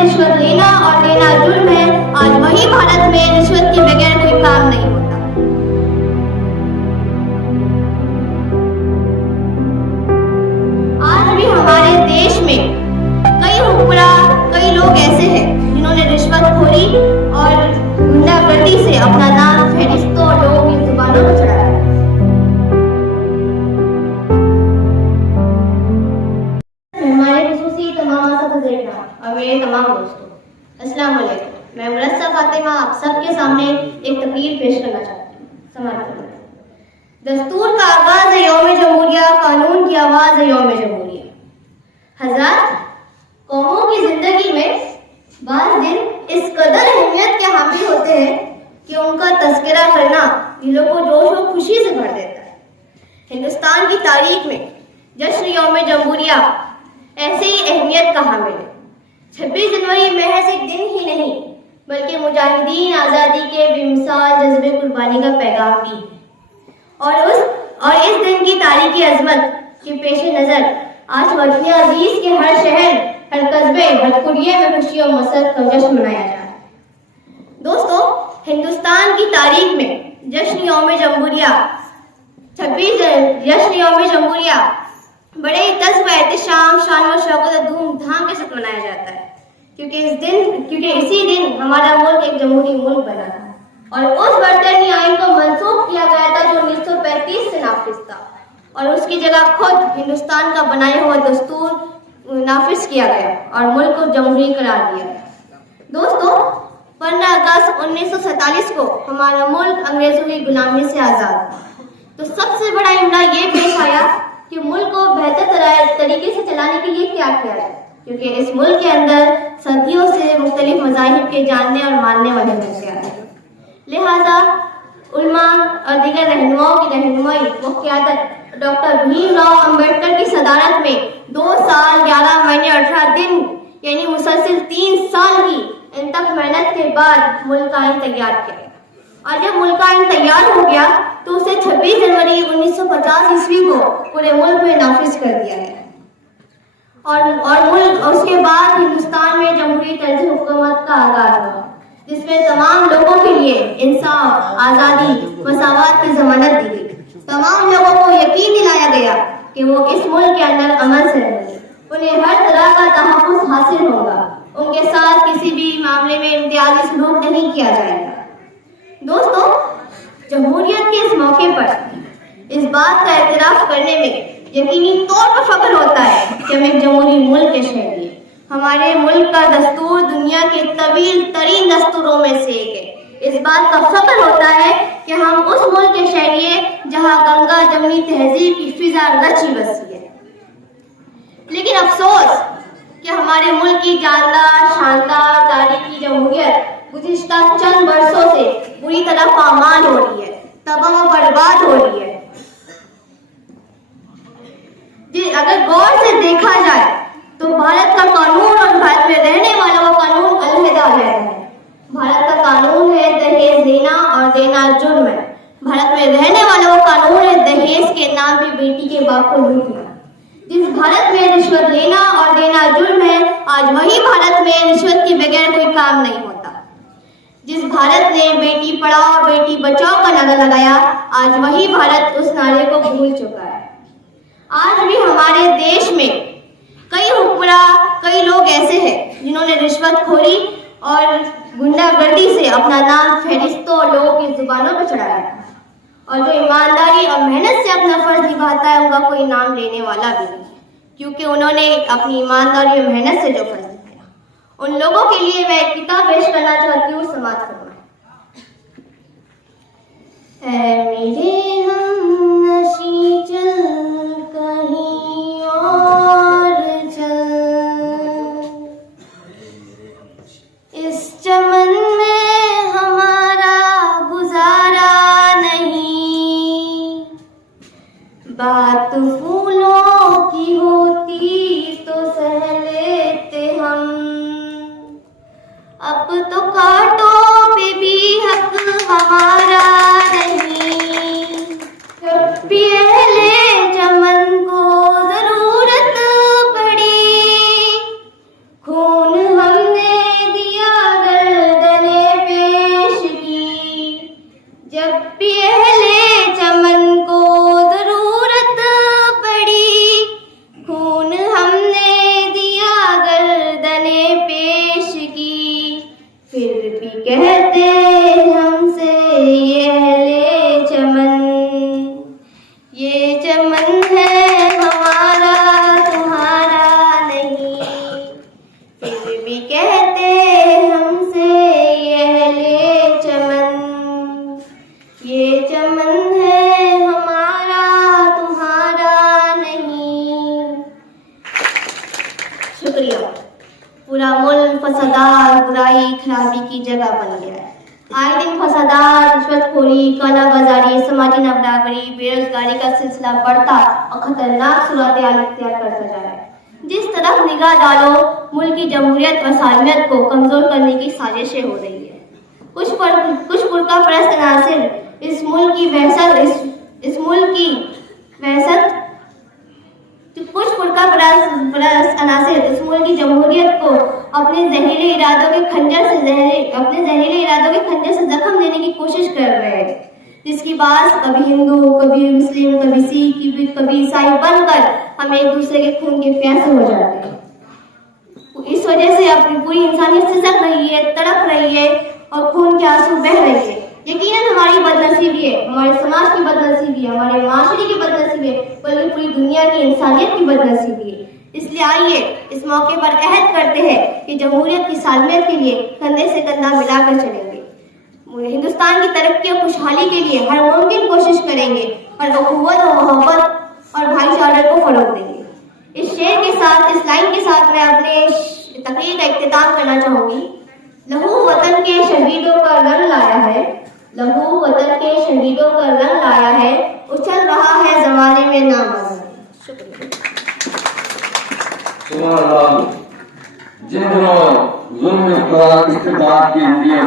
में रिश्वत लेना और देना जुर्म है, आज वही भारत में रिश्वत के बगैर कोई काम नहीं होता। आज भी हमारे देश में कई हुक्मरान, कई लोग ऐसे हैं जिन्होंने रिश्वतखोरी और गुंडागर्दी से अपना नाम फहरिस्तों और लोगों की जुबानों पर चढ़ाया। और मेरे तमाम दोस्तों, अस्सलाम वालेकुम। मैं मुरस्सा फातिमा आप सबके सामने एक तकरीर पेश करना चाहती हूँ। समाअत करें। दस्तूर का आगाज है यौम जमहूरिया, कानून की आवाज है यौम जमहूरिया। हज़रात, कौमों की जिंदगी में बाज़ दिन इस कदर अहमियत के हामिल होते हैं कि उनका तज़किरा करना दिलों को जोश और खुशी से भर देता है। हिंदुस्तान की तारीख में जश्न यौम जमहूरिया ऐसे ही अहमियत का हामिल है। 26 जनवरी महज एक दिन ही नहीं, बल्कि मुजाहिदीन आज़ादी के बेमिसाल जज्बे कुर्बानी का पैगाम भी है। और इस दिन की तारीखी अजमत के पेश नज़र आज वतन अजीज के हर शहर, हर कस्बे, हर कुरिये में खुशी और मसरत का जश्न मनाया जा रहा है। दोस्तों, हिंदुस्तान की तारीख में जश्न यौम जमहूरिया, 26 जश्न यौम जमहूरिया बड़े ही तज़्ब, एहतिशाम, शान और शौकत और धूमधाम के साथ मनाया जाता है, क्योंकि इसी दिन हमारा मुल्क एक जमहूरी मुल्क बना था और उस बरतानी आइन को मंसूख किया गया था जो 1935 से नाफिज था, और उसकी जगह खुद हिंदुस्तान का बनाया हुआ दस्तूर नाफिज किया गया और मुल्क को जमहूरी करार दिया गया। दोस्तों, 15 अगस्त 1947 को हमारा मुल्क अंग्रेजों की गुलामी से आज़ाद हुआ। तो सबसे बड़ा इम्ला ये पेश आया कि मुल्क को बेहतर तरीके से चलाने के लिए क्या किया जाए, क्योंकि इस मुल्क के अंदर सदियों से मुख्तलिफ मज़ाहिब के जानने और मानने वाले मिलते आ रहे हैं। लिहाजा उलमा और दीगर रहनुमाओं की रहनुमाई व क़ियादत डॉक्टर भीमराव अम्बेडकर की सदारत में 2 साल 11 महीने 18 दिन यानी मुसलसिल 3 साल की इंतक मेहनत के बाद मुल्क आइन तैयार किया गया। और जब मुल्क आइन तैयार हो गया तो उसे 26 जनवरी 1950 ईस्वी को पूरे मुल्क में नाफिज कर दिया गया और उसके बाद हिंदुस्तान में जमहूरी तर्ज हुकूमत का आगाज हुआ, जिसमें तमाम लोगों के लिए इंसाफ, आज़ादी, मसावत की जमानत दी गई। तमाम लोगों को यकीन दिलाया गया कि वो इस मुल्क के अंदर अमन से रहेंगे, उन्हें हर तरह का तहफ़्फ़ुज़ हासिल होगा, उनके साथ किसी भी मामले में इम्तियाजी सलूक नहीं किया जाएगा। दोस्तों, जमहूरियत के इस मौके पर इस बात का एतराफ़ करने में यकीनी तौर पर फख्र होता है कि हम एक जमहूरी मुल्क के शहरी हैं। हमारे मुल्क का दस्तूर दुनिया के तवील तरीन दस्तूरों में से एक है। इस बात का फख्र होता है कि हम उस मुल्क के शहरी हैं जहाँ गंगा जमनी तहजीब की फिजा रची बसी है। लेकिन अफसोस कि हमारे मुल्क की जानदार, शानदार तारीखी जमहूरियत गुज़िश्ता चंद बरसों से बुरी तरह पामाल हो रही है, तबाह बर्बाद हो रही है। अगर गौर से देखा जाए तो भारत का कानून और भारत में रहने वालों का कानून अलग-अलग है। भारत का कानून है दहेज देना और देना जुर्म है। भारत में रहने वालों का कानून है दहेज के नाम पे बेटी के बाप को लूटना। जिस भारत में रिश्वत लेना और देना जुर्म है, आज वही भारत में रिश्वत के बगैर कोई काम नहीं होता। जिस भारत ने बेटी पढ़ाओ बेटी बचाओ का नारा लगाया, आज वही भारत उस नारे को भूल चुका है। आज भी हमारे देश में कई हुक्मरान, कई लोग ऐसे हैं जिन्होंने रिश्वतखोरी और गुंडागर्दी से अपना नाम फहरिस्तों और लोगों की जुबानों पर चढ़ाया है, और जो ईमानदारी और मेहनत से अपना फर्ज निभाता है उनका कोई नाम लेने वाला भी नहीं, क्योंकि उन्होंने अपनी ईमानदारी और मेहनत से जो फर्ज निभाया। उन लोगों के लिए मैं एक किताब पेश करना चाहती हूँ, समाअत फरमाएं। मेरे हमनशी चल कहीं और चल, इस चमन में हमारा गुजारा नहीं, बात फूलों की होती तो सह लेते हम, अब तो कांटों पे भी हक हमारा नहीं। पहले चमन को जरूरत पड़ी, खून हमने पूरा मुल्क फसादात, बुराई, खराबी की जगह बन गया है। आए दिन फसादात, रिश्वतखोरी, काला बाजारी, समाजी नाबराबरी, बेरोजगारी का सिलसिला बढ़ता और खतरनाक सूरत हाल इख्तियार करता जा रहा है। जिस तरफ निगाह डालो, मुल्क की जमहूरियत और सालमियत को कमजोर करने की साजिशें हो रही है। कुछ फुरका परस्त अनासिर इस मुल्क की जमहूरियत को अपने जहरीले इरादों के खंजर से जख्म देने की कोशिश कर रहे हैं, जिसकी बात कभी हिंदू, कभी मुस्लिम, कभी सिख, कभी ईसाई बनकर हम एक दूसरे के खून के प्यासे हो जाते हैं। इस वजह से अपनी पूरी इंसानियत सिसक रही है, तड़प रही है और खून के आंसू बह रही है। यकीनन हमारी बदनसीबी है, हमारे समाज की बदनसीबी है, हमारे माशरे की बदनसीबी है, बल्कि पूरी दुनिया की इंसानियत की बदनसीबी है। इसलिए आइए इस मौके पर अहद करते हैं कि जमहूरियत की सालमियत के लिए कंधे से कंधा मिलाकर चलेंगे। हिंदुस्तान की तरक्की और खुशहाली के लिए हर मुमकिन कोशिश करेंगे और अखुवत और मोहब्बत और भाईचारे को फरोग देंगे। इस शेर के साथ, इस लाइन के साथ मैं अपने तकरीर का इख्तिताम करना चाहूंगी। लहू वतन के शहीदों का रंग लाया है, लहू वतन के शहीदों का रंग लाया है, उछल रहा है जमाने में नाम। शुक्रिया। जिन दिनों जुल्म इस्तेमाल के लिए